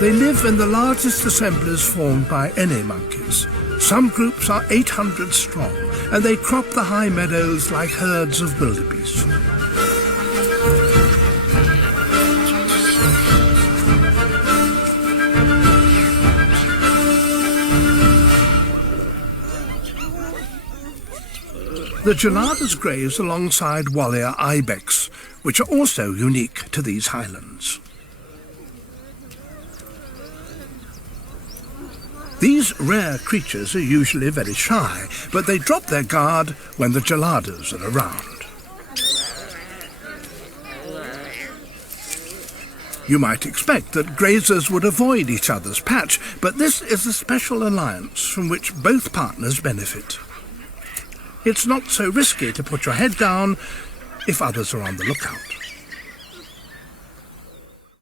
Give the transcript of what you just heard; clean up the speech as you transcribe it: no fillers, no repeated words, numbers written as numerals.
They live in the largest assemblies formed by any monkeys. Some groups are 800 strong, and they crop the high meadows like herds of wildebeest. The Geladas graze alongside Walia ibex, which are also unique to these highlands. These rare creatures are usually very shy, but they drop their guard when the Geladas are around. You might expect that grazers would avoid each other's patch, but this is a special alliance from which both partners benefit. It's not so risky to put your head down if others are on the lookout.